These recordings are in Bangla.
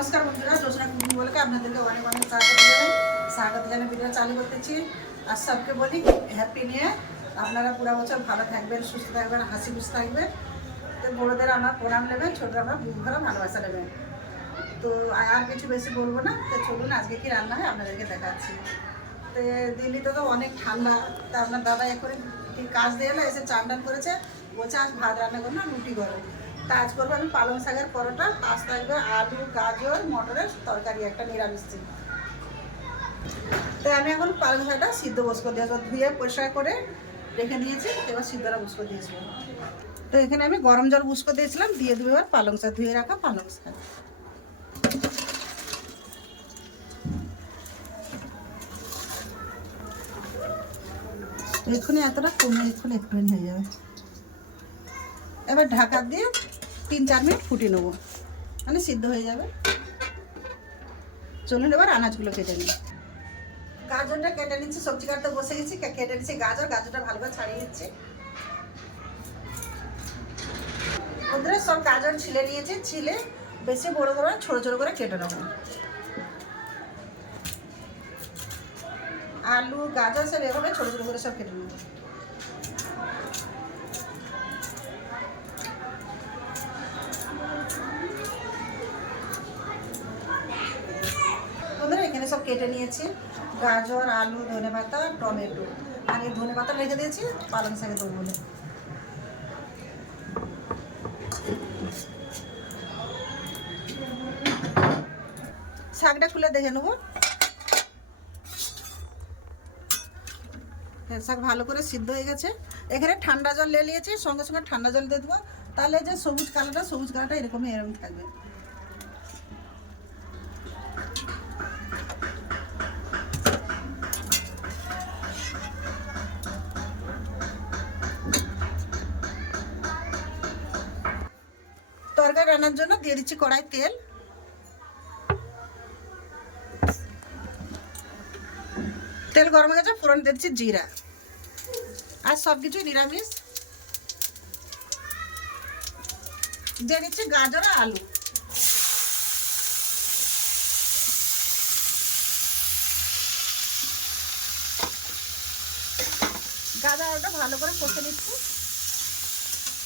নমস্কার বন্ধুরা জোসনা কুকিং বলে আপনাদেরকে অনেক অনেক স্বাগত স্বাগত জানাই ভিডিও চালু করতেছি আর সবকে বলি হ্যাপি নিয়ে আপনারা পুরো বছর ভালো থাকবেন, সুস্থ থাকবেন, হাসি খুশি থাকবেন। তো বড়োদের আমার প্রণাম নেবেন, ছোটরা আমার বুক ভরা ভালোবাসা নেবেন। তো আর কিছু বেশি বলব না। তো চলুন, আজকে কি রান্না হয় আপনাদেরকে দেখাচ্ছি। তো দিল্লিতে তো অনেক ঠান্ডা। তা আপনার দাদা এখন কাজ দিয়ে এলো? এসে চান টান করেছে। বলছে, আজ ভাত রান্না করব না, রুটি করো আজ করব আমি পালং শাকের পরোটা তার থাকবে আলু, গাজর, মটরের তরকারি, একটা নিরামিষ ছিল তাই আমি এখন পালং শাকটা সিদ্ধ বস করে দিয়েছি ধুয়ে পরিষ্কার করে রেখে দিয়েছি, এবার সিদ্ধটা বুস করে দিয়েছি তো এখানে আমি গরম জল বুস করে দিয়েছিলাম, দিয়ে দেবো এবার পালং শাক, ধুয়ে রাখা পালং শাক। এক্ষুনি এতটা কমে, এক্ষুনি এক্ষুনি হয়ে যাবে। এবার ঢাকা দিয়ে তিন, চার মিনিট ফুটিয়ে নেব। মানে সিদ্ধ হয়ে যাবে। চলুন এবার আনাজগুলো কেটে নিই। গাজরটা কেটে নিচ্ছি, সবজি কাটতে বসে গেছি। কেটে নিচ্ছি গাজর, গাজরটা ভালো করে ছাড়িয়ে নিচ্ছি। ওদের সব গাজর ছিলে নিয়েছি, ছিলে বেশি বড় বড়, ছোট ছোট করে কেটে নেব। আলু, গাজর, সব এভাবে ছোট ছোট করে সব কেটে নেব বন্ধুরা এখানে সব কেটে নিয়েছি। গাজর আলু ধনে পাতা টমেটো। আর এই ধনে পাতা রেখে দিয়েছি পালং শাকে দেবো বলে। শাকটা খুলে দেখে নেব। হ্যাঁ, শাক ভালো করে সিদ্ধ হয়ে গেছে। এখানে ঠান্ডা জল নিয়ে নিয়েছি সঙ্গে সঙ্গে ঠান্ডা জল দিয়ে দেবো। তাহলে যে সবুজ কালারটা সবুজ কালারটা এরকমই এরকম থাকবে। তরকারি রান্নার জন্য। দিয়ে দিচ্ছি কড়াই তেল। তেল গরম হয়ে গেছে, ফোড়ন দিয়ে দিচ্ছি জিরা। আর সব কিছু নিরামিষ। দিয়ে দিচ্ছি গাজর আর আলু। গাজর আলুটা ভালো করে কষে নিচ্ছি।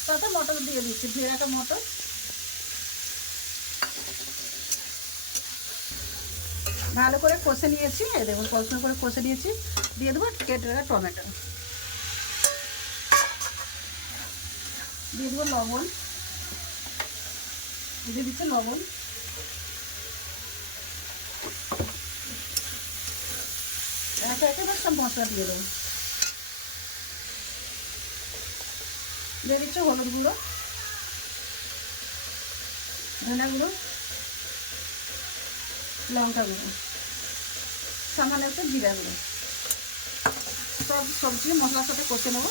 তাতে মটর দিয়ে দিচ্ছি রাখা মটর। ভালো করে কষে নিয়েছি। দেখুন কষে করে কষে নিয়েছি। দিয়ে দেবো কেটে রাখা টমেটো। দিয়ে দেবো লবণ। দিয়ে দিচ্ছে লবণ। একে একে এবার সব মশলা দিয়ে দেবো। দিয়ে দিচ্ছে হলুদ গুঁড়ো। ধনে গুঁড়ো। লঙ্কা গুঁড়ো। সামান্য একটু জিরা গুঁড়ো। সব সবজি মশলার সাথে কষে নেব।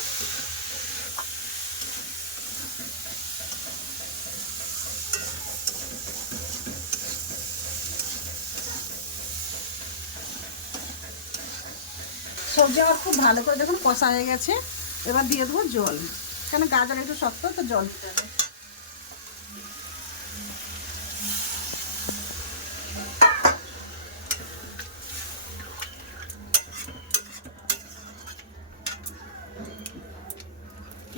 সবজি আমার খুব ভালো করে যখন কষা হয়ে গেছে, এবার দিয়ে দেবো জল। কেন গাজর একটু শক্ত, তো জল দিতে হবে।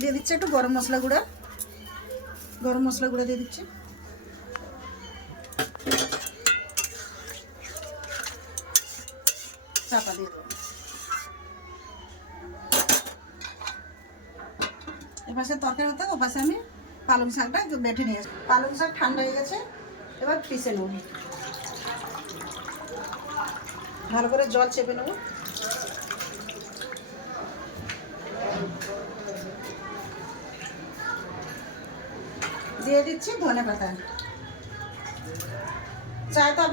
দিয়ে দিচ্ছে একটু গরম মশলা গুঁড়া। গরম মশলা গুঁড়া দিয়ে দিচ্ছি। চাপা দিয়ে দেবো। এপাশে তরকারি হতে ওপাশে আমি পালং শাকটা বেটে নিয়ে আসি পালং শাক ঠান্ডা হয়ে গেছে, এবার পিষে নেব। ভালো করে জল চেপে নেব। দিয়ে দিচ্ছি ধনে পাতা। চায়তা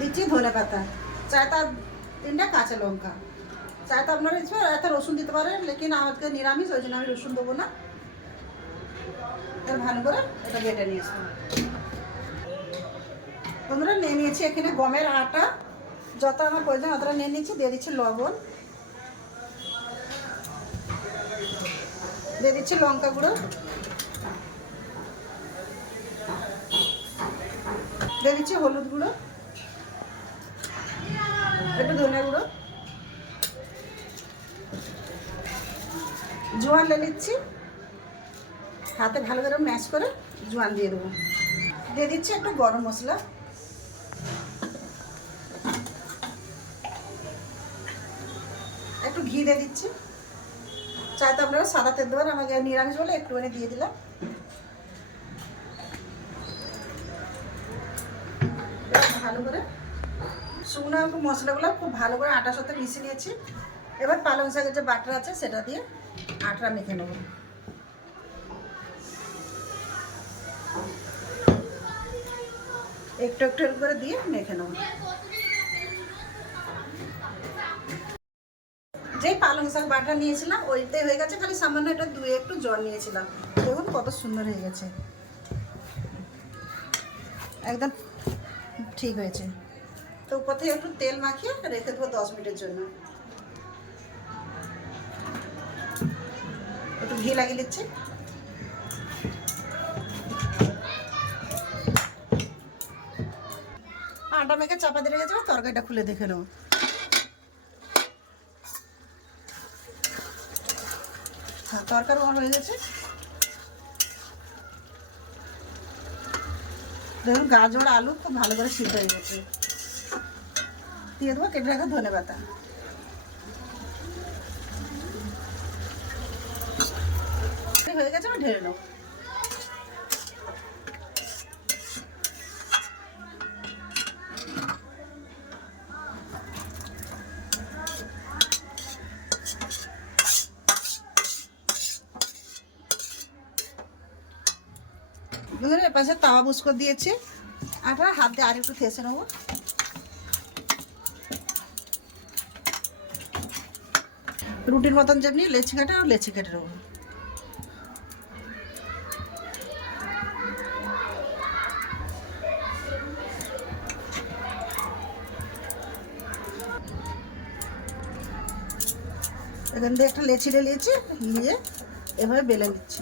দিচ্ছি ধনে পাতা। চায়তা তিনটা কাঁচা লঙ্কা। চায়তা আপনারা ইচ্ছে এত রসুন দিতে পারেন, লেকিন আজকে নিরামিষ, ওই জন্য আমি রসুন দেবো না। ভালো করে এটা বেটে নিয়ে আসব। বন্ধুরা, নিয়ে নিয়েছি এখানে গমের আটা। যত আমার প্রয়োজন অতটা নিয়ে নিচ্ছি, দিয়ে দিচ্ছি লবণ। দিয়ে দিচ্ছি লঙ্কা গুঁড়ো। দিয়ে দিচ্ছি হলুদ গুঁড়ো, একটু ধনে গুঁড়ো। জোয়ান নিয়ে নিচ্ছি, হাতে ভালো করে ম্যাশ করে জোয়ান দিয়ে দেবো। দিয়ে দিচ্ছি একটু গরম মশলা। একটু ঘি দিয়ে দিচ্ছি। চাইতে আপনারা সাদা তেল দেবেন আমাকে নিরামিষ বলে একটুখানি দিয়ে দিলাম এবার ভালো করে শুকনো মশলাগুলো খুব ভালো করে আটার সাথে মিশিয়ে নিয়েছি। এবার পালং শাকের যে বাটার আছে সেটা দিয়ে আটা মেখে নেব। একটু একটু করে দিয়ে মেখে নেব। যেই পালং শাক বাটা নিয়েছিলাম ওইটাই হয়ে গেছে খালি সামান্য এটা দুয়ে একটু জল নিয়েছিলাম। দেখুন কত সুন্দর হয়ে গেছে। একদম ঠিক হয়েছে। তো উপর থেকে একটু তেল মাখিয়ে রেখে দেবো দশ মিনিটের জন্য। একটু ঘি লাগিয়ে নিচ্ছি আটা মেখে চাপা দিয়ে রেখেছি তরকারিটা খুলে দেখে নেব। হ্যাঁ তরকারি হয়ে গেছে। দেখুন গাজর, আলু খুব ভালো করে সিদ্ধ হয়ে গেছে। দিয়ে দেবো, কেটে রাখা ধনে পাতা। হয়ে গেছে আমি ঢেলে নেব ধরে পাশে তাওয়া বুস্কো দিয়েছি। আটা হাত দিয়ে আর একটু থেসে নেব। রুটির মতন যেমনি লেচি কাটে আর লেচি কেটে নেব। এখান দিয়ে একটা লেচি নিয়েছি নিয়ে এভাবে বেলে নিচ্ছি।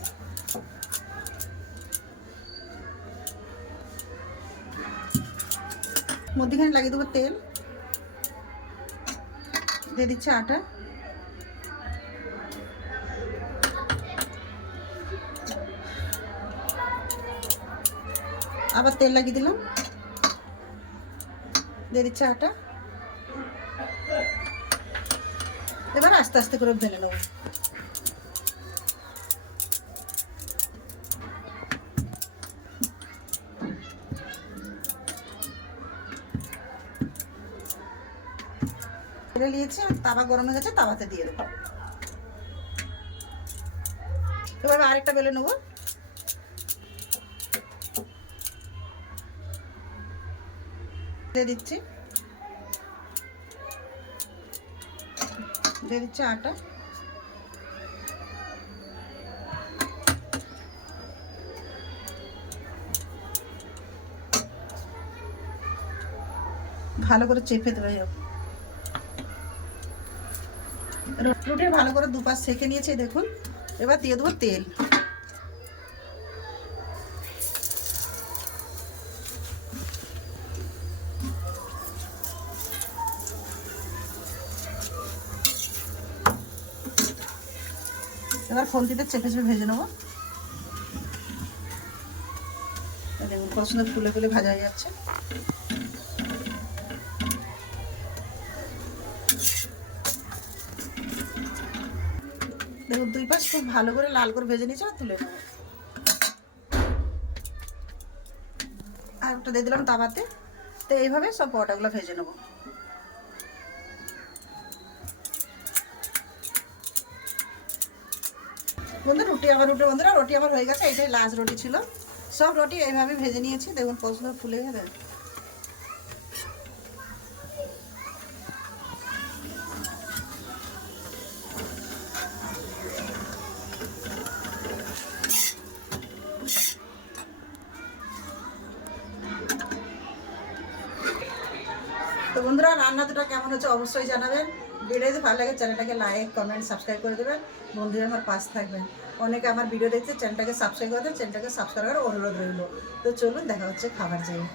মধ্যেখানে লাগিয়ে দেবো তেল। দিয়ে দিচ্ছে আটা। আবার তেল লাগিয়ে দিলাম। দিয়ে দিচ্ছে আটা। এবার আস্তে আস্তে করে ভেঙে নেব। ফেলে নিয়েছি তাওয়া গরম হয়ে গেছে, তাওয়াতে দিয়ে দেবো। এবার আরেকটা বেলে নেব। দিয়ে দিচ্ছি। দিয়ে দিচ্ছি আটা। ভালো করে চেপে দেবে রুটি ভালো করে দুপাশ সেঁকে নিয়েছি দেখুন। এবার দিয়ে দেবো তেল। এবার খন্তিতে চেপে চেপে ভেজে নেব। দেখুন কত ফুলে ফুলে ভাজা হয়ে যাচ্ছে। দেখুন, দুই পাশ খুব ভালো করে লাল করে ভেজে নিয়েছে তুলে? আর একটা দিয়ে দিলাম তাওয়াতে। তো এইভাবে সব পরোটাগুলো ভেজে নেব। বন্ধু, রুটি আমার, রুটি বন্ধুরা, রুটি আমার হয়ে গেছে এটাই লাস্ট রুটি ছিল। সব রুটি এইভাবে ভেজে নিয়েছি। দেখুন সুন্দর ফুলে গেছে। তো বন্ধুরা, রান্না দুটা কেমন হচ্ছে অবশ্যই জানাবেন। ভিডিও যদি ভালো লাগে, চ্যানেলটাকে লাইক কমেন্ট সাবস্ক্রাইব করে দেবেন। বন্ধুরা আমার পাশ থাকবেন। অনেকে আমার ভিডিও দেখছে, চ্যানেলটাকে সাবস্ক্রাইব করে দেন, চ্যানেলটাকে সাবস্ক্রাইব করার অনুরোধ রইল। তো চলুন, দেখা হচ্ছে খাবার জায়গায়